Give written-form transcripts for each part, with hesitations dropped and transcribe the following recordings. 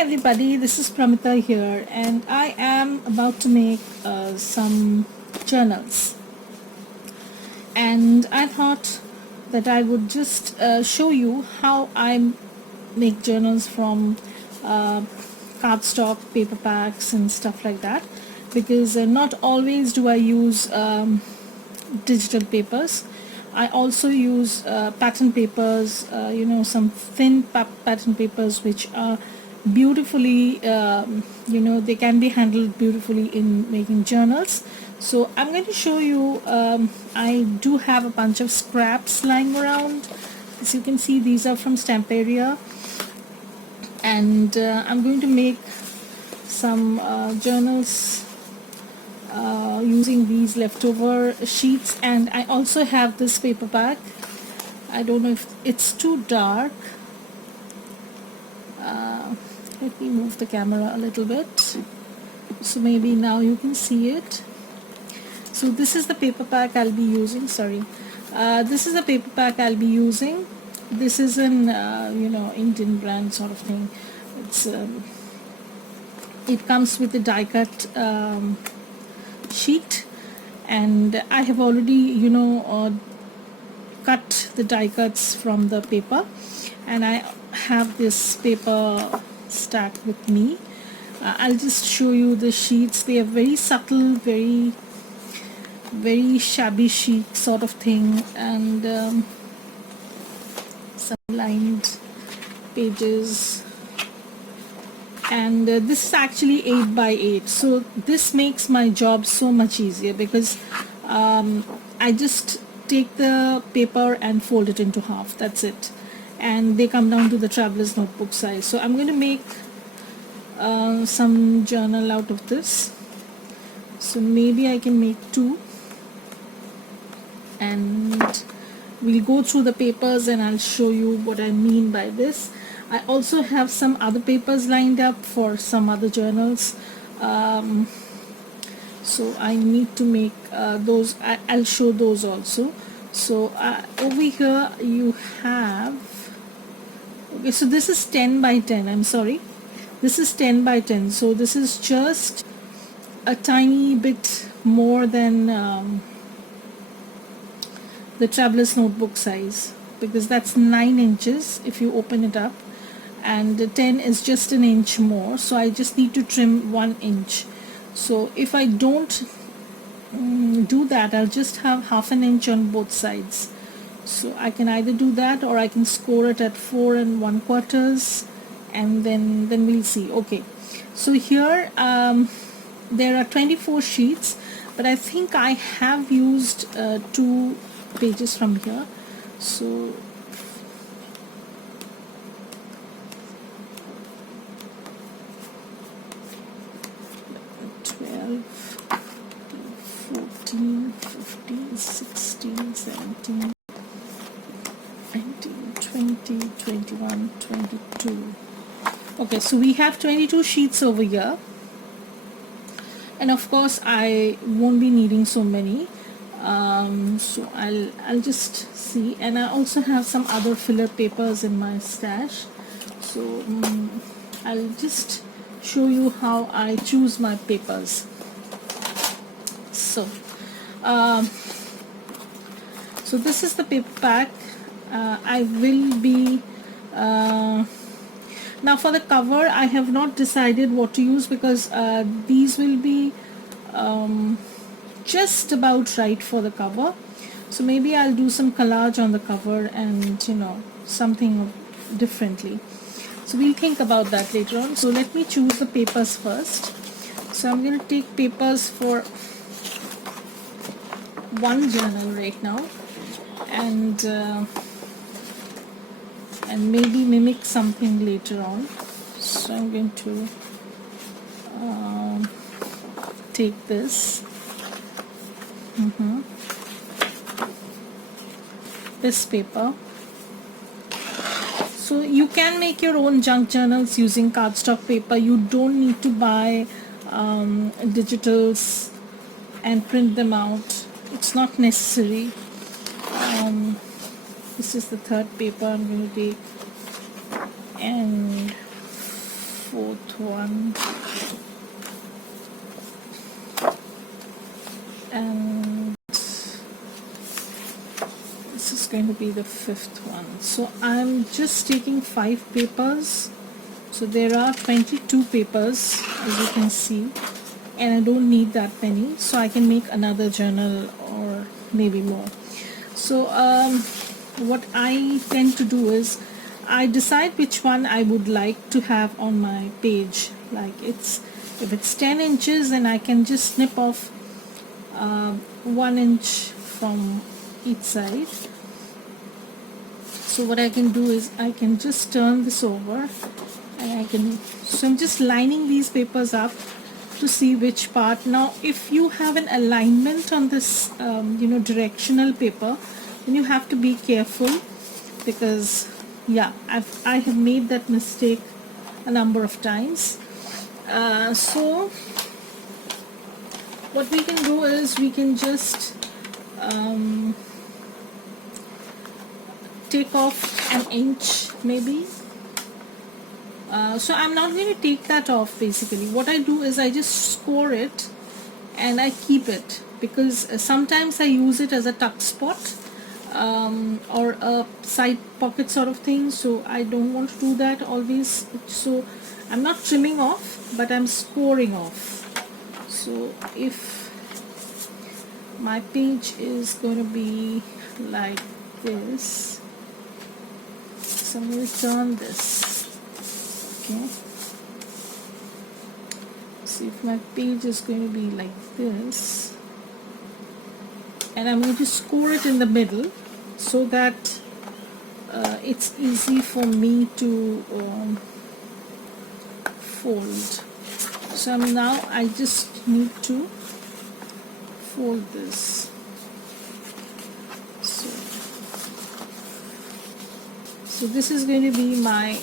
everybody, this is Pramita here, and I am about to make some journals. And I thought that I would just show you how I make journals from cardstock, paper packs, and stuff like that, because not always do I use digital papers. I also use pattern papers, some thin pattern papers which are beautifully, they can be handled beautifully in making journals. So I'm going to show you, I do have a bunch of scraps lying around. As you can see, these are from Stamperia, and I'm going to make some journals using these leftover sheets. And I also have this paper pack. I don't know if it's too dark. Let me move the camera a little bit, so maybe now you can see it. So this is the paper pack I'll be using. This is the paper pack I'll be using. This is an Indian brand sort of thing. It's it comes with a die cut sheet, and I have already cut the die cuts from the paper, and I have this paper stack with me. I'll just show you the sheets. They are very subtle, very shabby chic sort of thing, and some lined pages. And this is actually 8 by 8, so this makes my job so much easier, because I just take the paper and fold it into half. That's it, and they come down to the traveler's notebook size. So I'm going to make some journal out of this. So maybe I can make 2, and we'll go through the papers and I'll show you what I mean by this. I also have some other papers lined up for some other journals, so I need to make those. I'll show those also. So over here you have, okay, so this is 10 by 10. I'm sorry, this is 10 by 10, so this is just a tiny bit more than the traveler's notebook size, because that's 9 inches if you open it up, and 10 is just an inch more, so I just need to trim 1 inch. So if I don't do that, I'll just have half an inch on both sides. So I can either do that, or I can score it at 4 1/4, and then we'll see. Okay, so here there are 24 sheets, but I think I have used 2 pages from here. So (12, 14, 15, 16, 17, 19, 20, 21, 22). Okay, so we have 22 sheets over here, and of course I won't be needing so many. So I'll just see, and I also have some other filler papers in my stash. So I'll just show you how I choose my papers. So so this is the paper pack. I will be now for the cover, I have not decided what to use, because these will be just about right for the cover. So maybe I'll do some collage on the cover, and something differently. So we'll think about that later on. So let me choose the papers first. So I'm going to take papers for one journal right now, and maybe mimic something later on. So I'm going to take this. This paper. So you can make your own junk journals using cardstock paper. You don't need to buy digitals and print them out. It's not necessary. This is the third paper I'm going to take, and fourth one, and this is going to be the 5th one. So I'm just taking 5 papers. So there are 22 papers, as you can see, and I don't need that many, so I can make another journal or maybe more. So what I tend to do is I decide which one I would like to have on my page. Like if it's 10 inches, then I can just snip off 1 inch from each side. So what I can do is I can just turn this over, and so I'm just lining these papers up to see which part. Now if you have an alignment on this directional paper, then you have to be careful, because yeah, I have made that mistake a number of times. So what we can do is we can just take off an inch maybe. So I'm not going to take that off. Basically what I do is I just score it and I keep it, because sometimes I use it as a tuck spot or a side pocket sort of thing, so I don't want to do that always. So I'm not trimming off, but I'm scoring off. So if my page is going to be like this, so I'm going to turn this. Okay, so if my page is going to be like this, and I'm going to score it in the middle so that it's easy for me to fold. So now I just need to fold this. So this is going to be my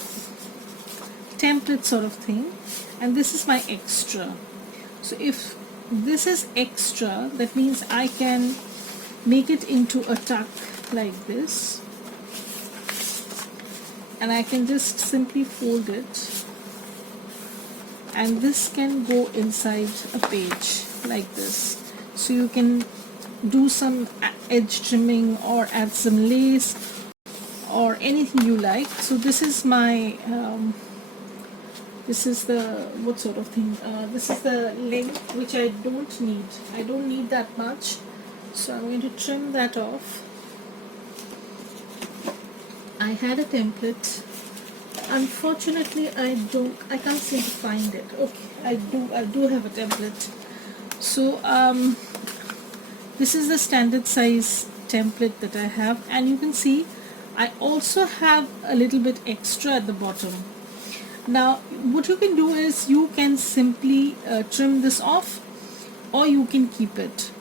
template sort of thing, and this is my extra. So if this is extra, that means I can make it into a tuck like this, and I can just simply fold it, and this can go inside a page like this. So you can do some edge trimming or add some lace or anything you like. So this is my this is the what sort of thing, this is the length which I don't need. I don't need that much, so I'm going to trim that off. I had a template, unfortunately I can't seem to find it. Okay, I do have a template. So this is the standard size template that I have, and you can see I also have a little bit extra at the bottom. Now what you can do is you can simply trim this off, or you can keep it.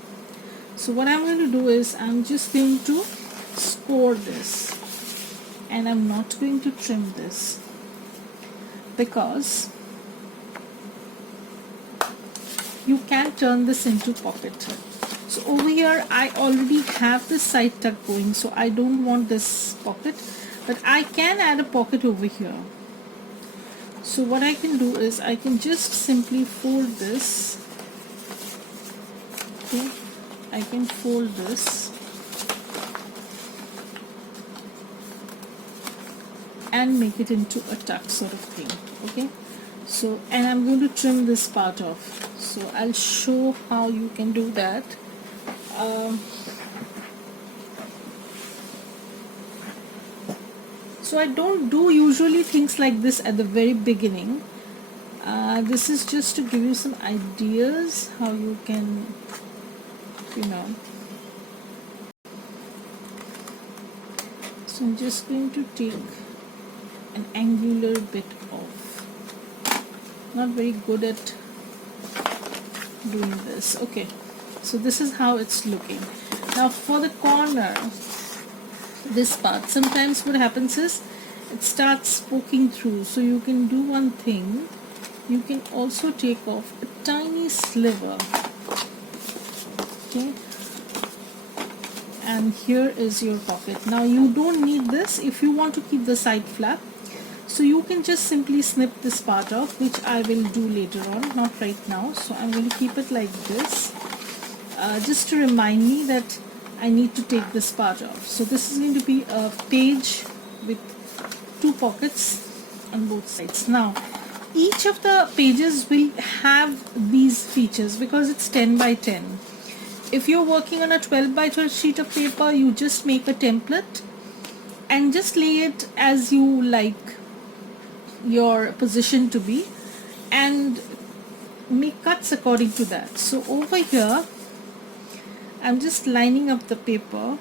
So what I'm going to do is I'm just going to score this, and I'm not going to trim this, because you can turn this into pocket. So over here I already have this side tuck going, so I don't want this pocket, but I can add a pocket over here. So what I can do is I can just simply fold this. Okay, I can fold this and make it into a tuck sort of thing. Okay, so and I'm going to trim this part off. So I'll show how you can do that. So I don't do usually things like this at the very beginning. This is just to give you some ideas how you can, So I'm just going to take an angular bit off. Not very good at doing this. Okay, so this is how it's looking. Now for the corner, this part, sometimes what happens is it starts poking through. So you can do one thing, you can also take off a tiny sliver. Okay, and here is your pocket. Now you don't need this if you want to keep the side flap. So you can just simply snip this part off, which I will do later on, not right now. So I'm going to keep it like this, just to remind me that I need to take this part off. So this is going to be a page with 2 pockets on both sides. Now each of the pages will have these features because it's 10 by 10. If you're working on a 12 by 12 sheet of paper, you just make a template and just lay it as you like your position to be and make cuts according to that. So over here I'm just lining up the paper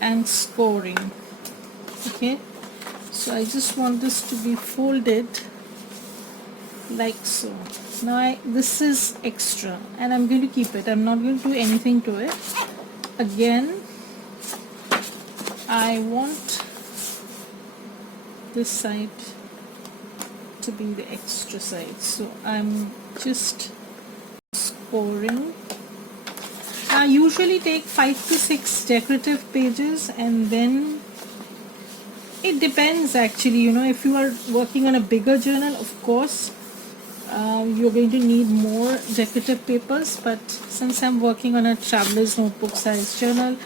and scoring. Okay, so I just want this to be folded like so. Now this is extra and I'm going to keep it. I'm not going to do anything to it. Again, I want this side to be the extra side, so I'm just scoring. I usually take 5 to 6 decorative pages, and then it depends actually, you know, if you are working on a bigger journal, of course you're going to need more decorative papers, but since I'm working on a traveler's notebook size journal,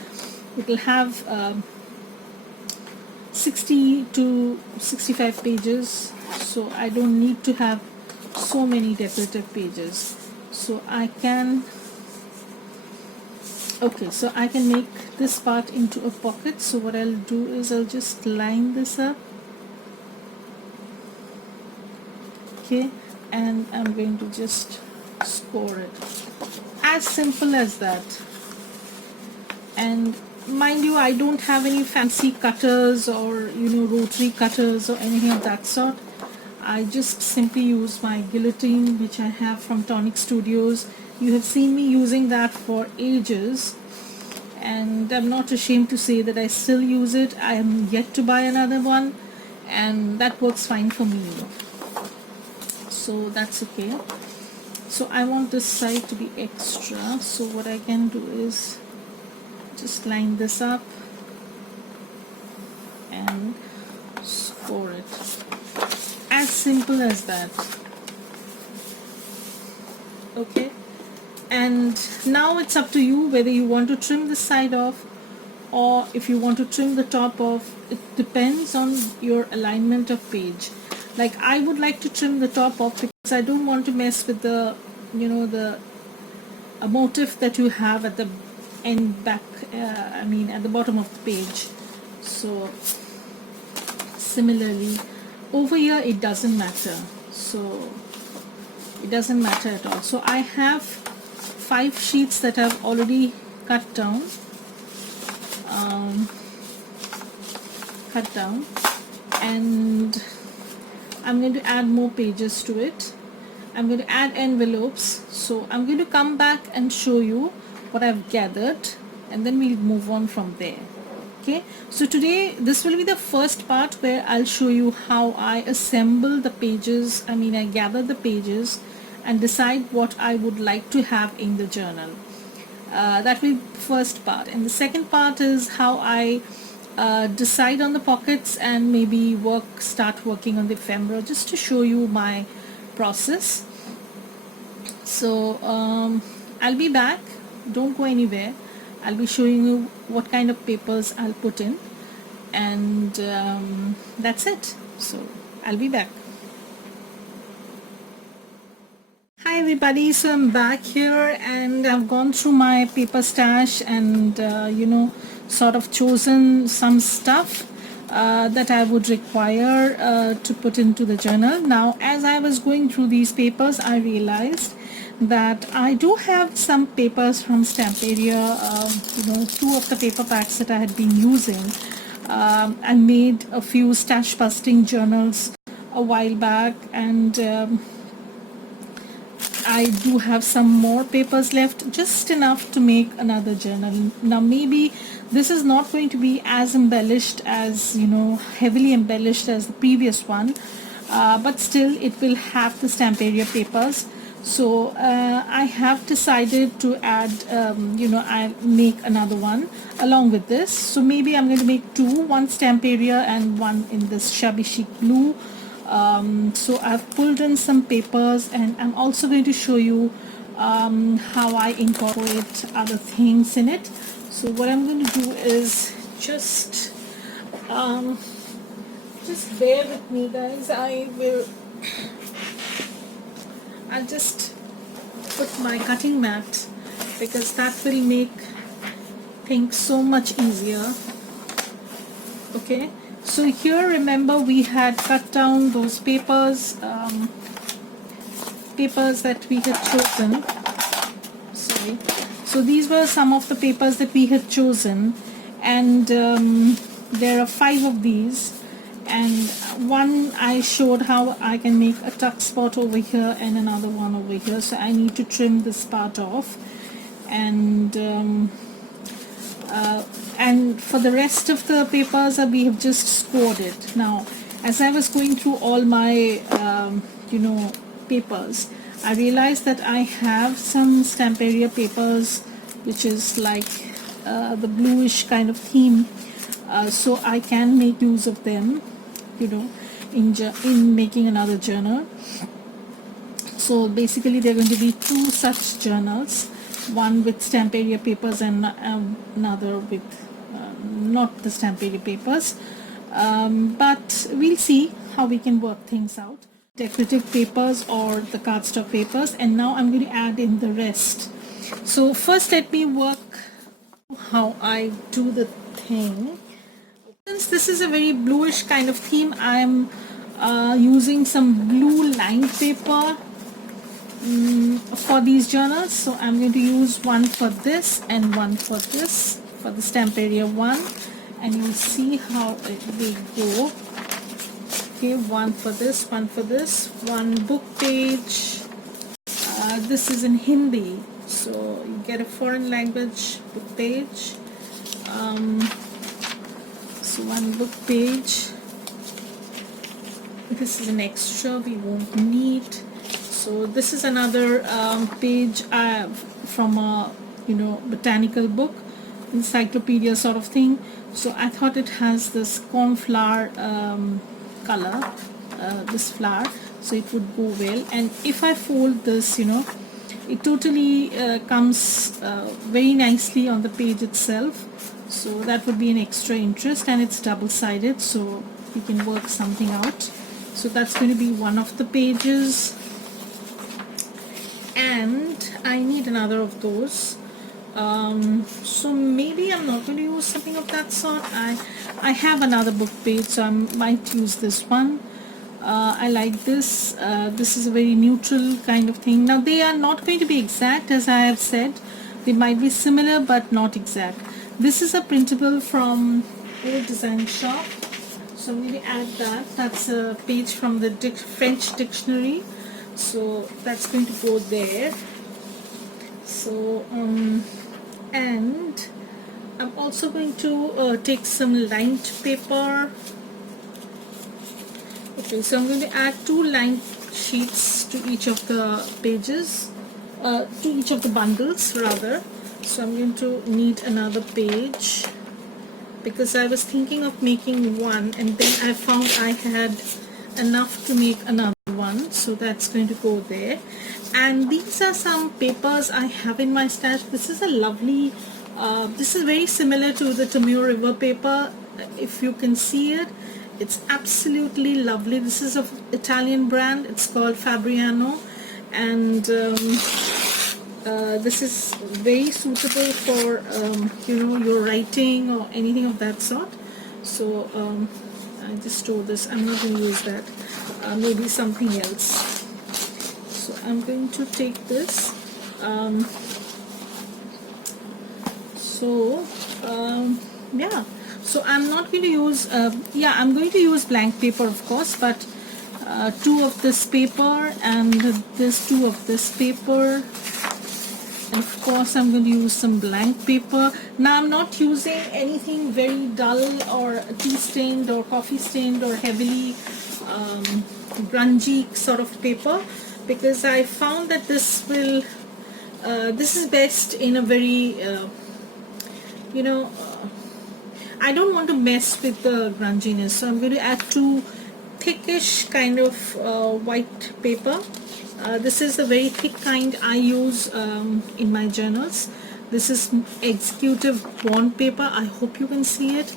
it will have 60 to 65 pages, so I don't need to have so many decorative pages. So I can, okay, so I can make this part into a pocket. So what I'll do is I'll just line this up, okay, and I'm going to just score it. As simple as that. And mind you, I don't have any fancy cutters or, you know, rotary cutters or anything of that sort. I just simply use my guillotine, which I have from Tonic Studios. You have seen me using that for ages, and I'm not ashamed to say that I still use it. I am yet to buy another one, and that works fine for me, so that's okay. So I want this side to be extra, so what I can do is just line this up and score it. As simple as that. Okay, and now it's up to you whether you want to trim this side off or if you want to trim the top off. It depends on your alignment of page. Like, I would like to trim the top off because I don't want to mess with the, you know, the motif that you have at the end back, I mean at the bottom of the page. So similarly over here it doesn't matter, so it doesn't matter at all. So I have 5 sheets that I've already cut down, and I'm going to add more pages to it. I'm going to add envelopes, so I'm going to come back and show you what I've gathered, and then we'll move on from there. Okay, so today this will be the first part where I'll show you how I assemble the pages. I mean, I gather the pages and decide what I would like to have in the journal. That will be the first part, and the second part is how I decide on the pockets and maybe start working on the ephemera, just to show you my process. So I'll be back, don't go anywhere. I'll be showing you what kind of papers I'll put in, and that's it. So I'll be back. Hi everybody, so I'm back here and I've gone through my paper stash and you know, sort of chosen some stuff that I would require to put into the journal. Now, as I was going through these papers, I realized that I do have some papers from Stamperia, you know, 2 of the paper packs that I had been using. I made a few stash busting journals a while back, and I do have some more papers left, just enough to make another journal. Now maybe this is not going to be as embellished as, you know, heavily embellished as the previous one, but still it will have the Stamperia papers. So I have decided to add, I make another one along with this. So maybe I'm going to make two, one stamp area and one in this shabby chic blue. So I've pulled in some papers, and I'm also going to show you how I incorporate other things in it. So what I'm going to do is just bear with me, guys. I'll just put my cutting mat, because that will make things so much easier. Okay, so here, remember, we had cut down those papers that we had chosen. Sorry. So these were some of the papers that we had chosen, and there are 5 of these. And one I showed how I can make a tuck spot over here and another one over here. So I need to trim this part off, and for the rest of the papers we have just scored it. Now, as I was going through all my papers, I realized that I have some stamp area papers which is like the bluish kind of theme, so I can make use of them, in making another journal. So basically there are going to be 2 such journals, one with stamp area papers and another with not the stamp area papers, but we'll see how we can work things out. Decorative papers or the cardstock papers, and now I'm going to add in the rest. So first let me work how I do the thing. Since this is a very bluish kind of theme, I am using some blue lined paper for these journals. So I'm going to use one for this and one for this, for the stamp area one, and you'll see how they go. Okay, one for this, one book page. This is in Hindi, so you get a foreign language book page. So one book page. This is an extra we won't need. So this is another page from a botanical book, encyclopedia sort of thing. So I thought it has this cornflower color, this flower, so it would go well. And if I fold this, it totally comes very nicely on the page itself. So that would be an extra interest, and it's double-sided, so we can work something out. So that's going to be one of the pages, and I need another of those. So maybe I'm not going to use something of that sort. I have another book page, so I might use this one. I like this. This is a very neutral kind of thing. Now they are not going to be exact, as I have said. They might be similar but not exact. This is a printable from Old Design Shop, so I'm going to add that. That's a page from the French dictionary, so that's going to go there. So and I'm also going to take some lined paper. Okay, so I'm going to add 2 lined sheets to each of the pages, to each of the bundles rather. So I'm going to need another page, because I was thinking of making one, and then I found I had enough to make another one, so that's going to go there. And these are some papers I have in my stash. This is a lovely, this is very similar to the Tamur River paper, if you can see it. It's absolutely lovely. This is of Italian brand. It's called Fabriano, and this is very suitable for your writing or anything of that sort. So I just store this. I'm not going to use that. Maybe something else. So I'm going to take this. Yeah. So I'm not going to use. I'm going to use blank paper, of course, but 2 of this paper and this 2 of this paper. And of course I'm going to use some blank paper. Now I'm not using anything very dull or tea stained or coffee stained or heavily grungy sort of paper. because I found that this will this is best in a very you know I don't want to mess with the grunginess, so I'm going to add two thickish kind of white paper. This is the very thick kind I use in my journals. This is executive bond paper. I hope you can see it.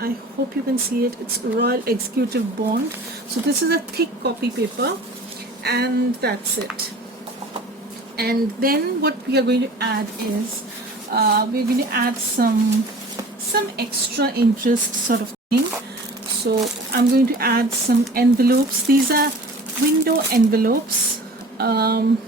I hope you can see it. It's Royal Executive Bond. So this is a thick copy paper, and that's it. And then what we are going to add is we're going to add some extra interest sort of thing. So I'm going to add some envelopes. These are window envelopes, and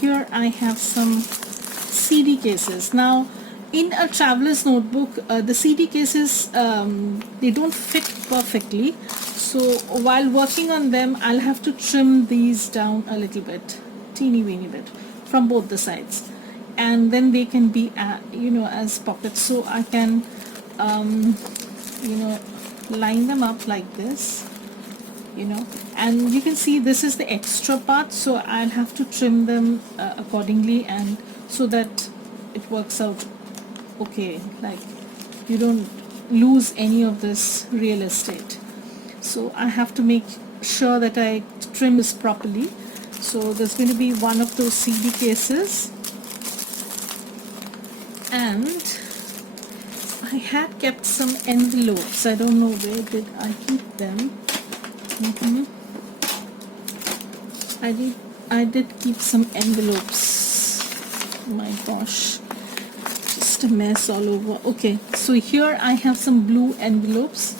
here I have some CD cases. Now in a traveler's notebook, the CD cases they don't fit perfectly, so while working on them I'll have to trim these down a little bit, teeny weeny bit, from both the sides, and then they can be as pockets. So I can line them up like this, and you can see this is the extra part, so I'll have to trim them accordingly, and so that it works out okay, like you don't lose any of this real estate. So I have to make sure that I trim this properly. So there's going to be one of those CD cases, and I had kept some envelopes. I don't know where did I keep them. I did keep some envelopes. Oh my gosh, just a mess all over. Okay, so here I have some blue envelopes,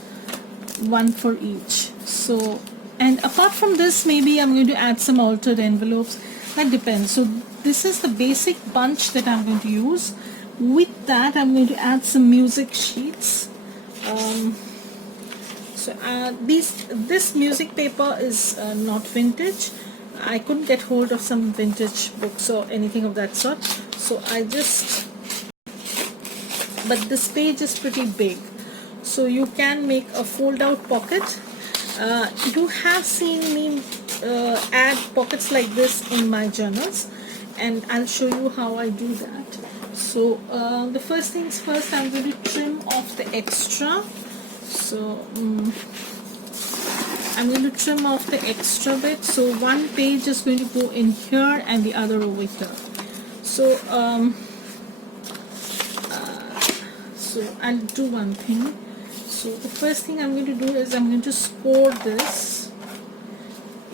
one for each. So, and apart from this, maybe I'm going to add some altered envelopes. That depends. So this is the basic bunch that I'm going to use. With that, I'm going to add some music sheets. This music paper is not vintage. I couldn't get hold of some vintage books or anything of that sort, so but this page is pretty big, so you can make a fold out pocket. You have seen me add pockets like this in my journals, and I'll show you how I do that. So the first things first, I'm going to trim off the extra. So I'm going to trim off the extra bit. So one page is going to go in here and the other over here. So so I'll do one thing. So the first thing I'm going to do is I'm going to score this.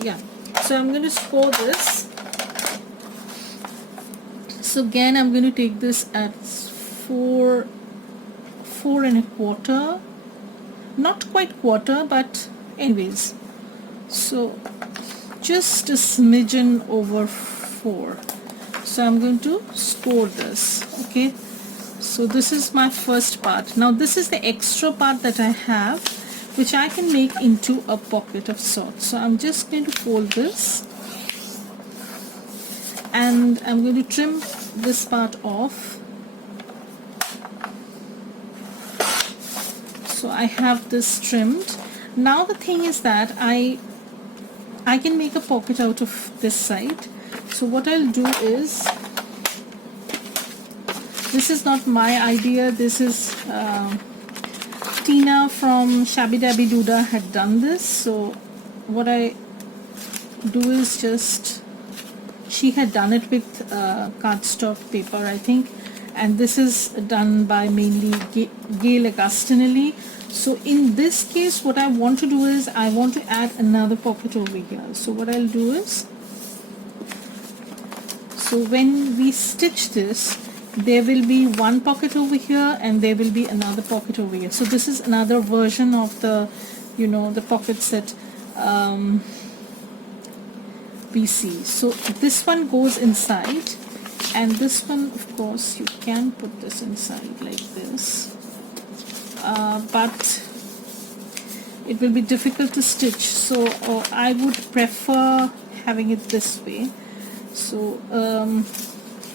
Yeah, so I'm going to score this. So again, I'm going to take this at 4 1/4, not quite quarter, but anyways, so just a smidgen over 4. So I'm going to score this. Okay, so this is my first part. Now this is the extra part that I have, which I can make into a pocket of sorts. So I'm just going to fold this, and I'm going to trim this part off. So I have this trimmed. Now the thing is that I can make a pocket out of this side. So what I'll do is, this is not my idea, this is Tina from Shabby Dabby Duda had done this. So what I do is just, she had done it with cardstock paper, I think, and this is done by mainly Gail Augustinelli. So in this case, what I want to do is I want to add another pocket over here. So what I'll do is, so when we stitch this, there will be one pocket over here and there will be another pocket over here. So this is another version of the, the pockets that we see. So this one goes inside, and this one, of course, you can put this inside like this, but it will be difficult to stitch, so I would prefer having it this way. So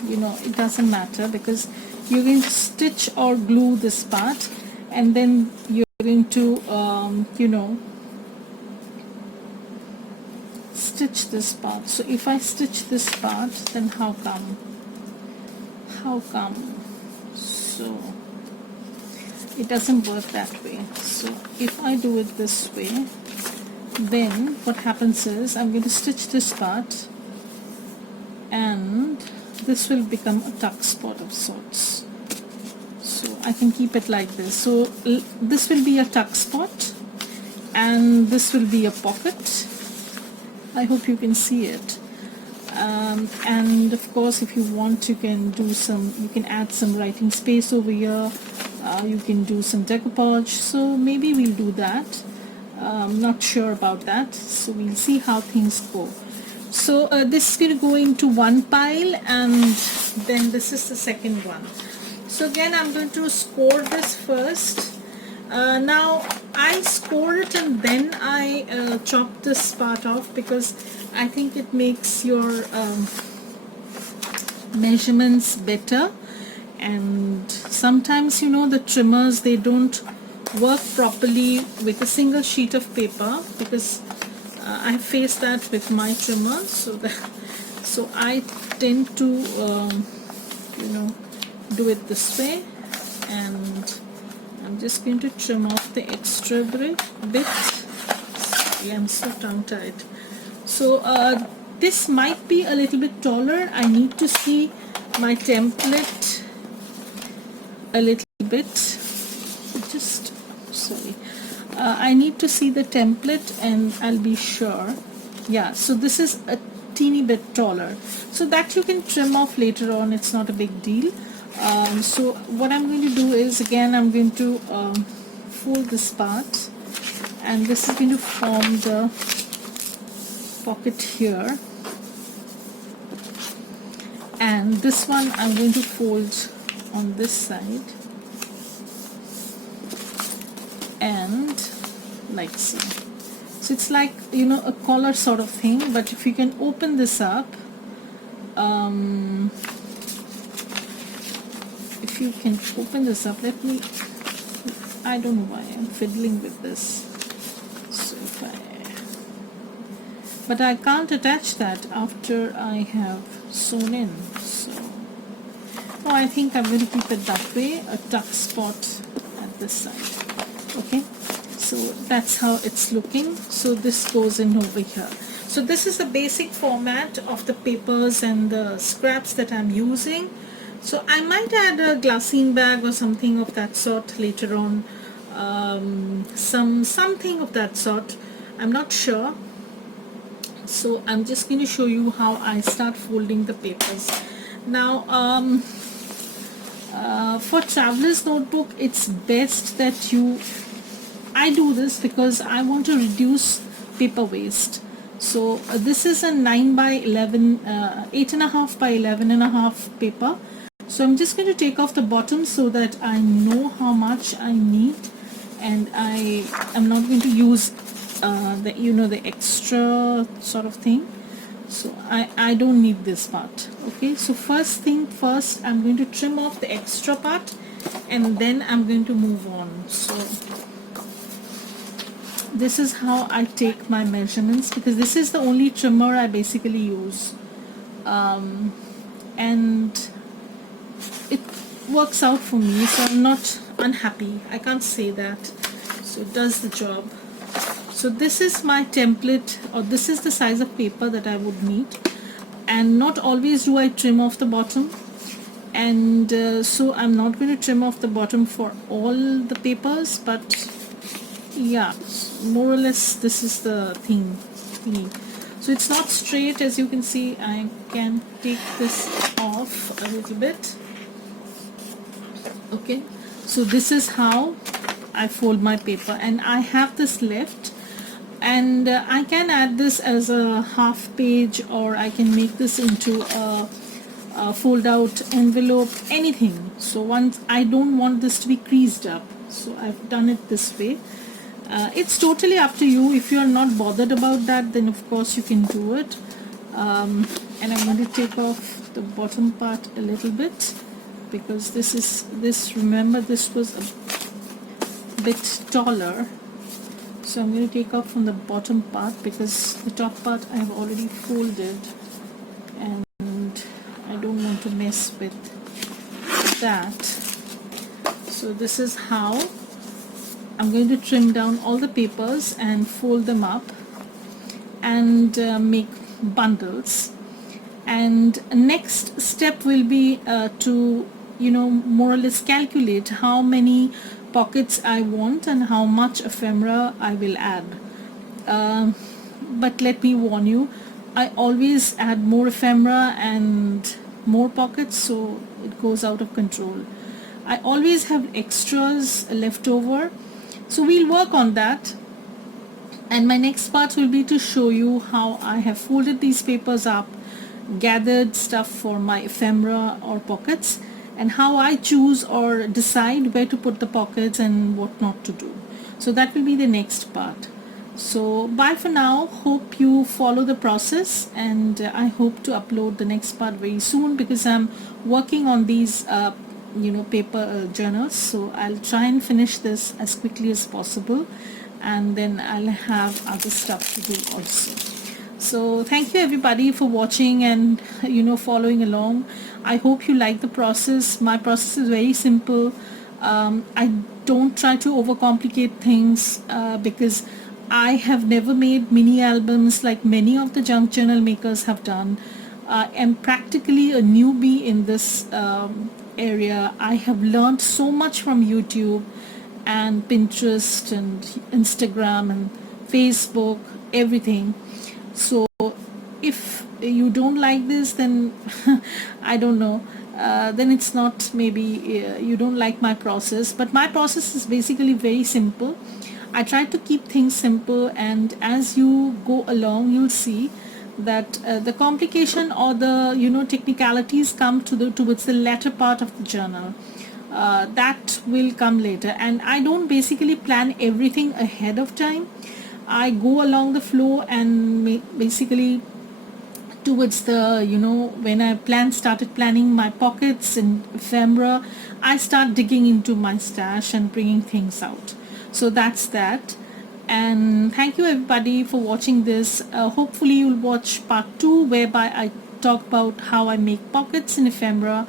it doesn't matter, because you're going to stitch or glue this part, and then you're going to stitch this part. So if I stitch this part, then how come? So it doesn't work that way. So if I do it this way, then what happens is I'm going to stitch this part, and this will become a tuck spot of sorts. So I can keep it like this. So this will be a tuck spot, and this will be a pocket. I hope you can see it. And of course, if you want, you can add some writing space over here. You can do some decoupage. So maybe we'll do that. I'm not sure about that. So we'll see how things go. So this is going to go into one pile, and then this is the second one. So again, I'm going to score this first. Now I score it and then I chop this part off, because I think it makes your measurements better. And sometimes, you know, the trimmers, they don't work properly with a single sheet of paper, because I face that with my trimmer. So I tend to you know, do it this way, and I'm just going to trim off the extra bit. Yeah, I'm so tongue-tied. So this might be a little bit taller. I need to see my template a little bit. Just sorry. I need to see the template and I'll be sure. Yeah, so this is a teeny bit taller. So that you can trim off later on. It's not a big deal. So what I'm going to do is, again, I'm going to fold this part, and this is going to form the pocket here, and this one I'm going to fold on this side, and like so. So it's like, you know, a collar sort of thing. But if you can open this up, if you can open this up, let me, I don't know why I'm fiddling with this. So if but I can't attach that after I have sewn in. So, oh, I think I'm going to keep it that way, a tuck spot at this side. Okay, so that's how it's looking. So this goes in over here. So this is the basic format of the papers and the scraps that I'm using. So I might add a glassine bag or something of that sort later on, something of that sort. I'm not sure. So I'm just going to show you how I start folding the papers. Now for traveler's notebook, it's best that I do this because I want to reduce paper waste. So this is a 9 by 11, 8.5 by 11.5 paper. So I'm just going to take off the bottom so that I know how much I need, and I am not going to use the extra sort of thing. So I don't need this part. Okay, so first thing first, I'm going to trim off the extra part, and then I'm going to move on. So this is how I take my measurements, because this is the only trimmer I basically use, and it works out for me, so I'm not unhappy. I can't say that. So it does the job. So this is my template, or this is the size of paper that I would need, and not always do I trim off the bottom, and so I'm not going to trim off the bottom for all the papers, but yeah, more or less this is the thing. So it's not straight, as you can see. I can take this off a little bit. Okay, so this is how I fold my paper, and I have this left, and I can add this as a half page, or I can make this into a fold out envelope, anything. So once I don't want this to be creased up, so I've done it this way. It's totally up to you. If you are not bothered about that, then of course you can do it. And I'm going to take off the bottom part a little bit, because remember, this was a bit taller. So I'm going to take out from the bottom part because the top part I have already folded and I don't want to mess with that. So this is how I'm going to trim down all the papers and fold them up and make bundles. And next step will be to more or less calculate how many pockets I want and how much ephemera I will add. But let me warn you, I always add more ephemera and more pockets, so it goes out of control. I always have extras left over, so we'll work on that. And my next part will be to show you how I have folded these papers up, gathered stuff for my ephemera or pockets, and how I choose or decide where to put the pockets and what not to do. So that will be the next part. So bye for now. Hope you follow the process, and I hope to upload the next part very soon because I'm working on these paper journals. So I'll try and finish this as quickly as possible, and then I'll have other stuff to do also. So thank you everybody for watching and following along. I hope you like the process. My process is very simple. I don't try to overcomplicate things because I have never made mini albums like many of the junk journal makers have done. I am practically a newbie in this area. I have learned so much from YouTube and Pinterest and Instagram and Facebook, everything. So if you don't like this, then I don't know, then it's not, maybe you don't like my process. But my process is basically very simple. I try to keep things simple, and as you go along you'll see that the complication or the technicalities come towards the latter part of the journal. That will come later, and I don't basically plan everything ahead of time. I go along the flow, and basically towards the when I started planning my pockets and ephemera, I start digging into my stash and bringing things out. So that's that. And thank you everybody for watching this. Hopefully you'll watch part 2, whereby I talk about how I make pockets in ephemera,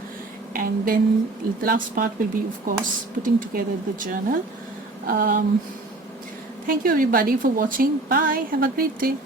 and then the last part will be, of course, putting together the journal. Thank you everybody for watching. Bye. Have a great day.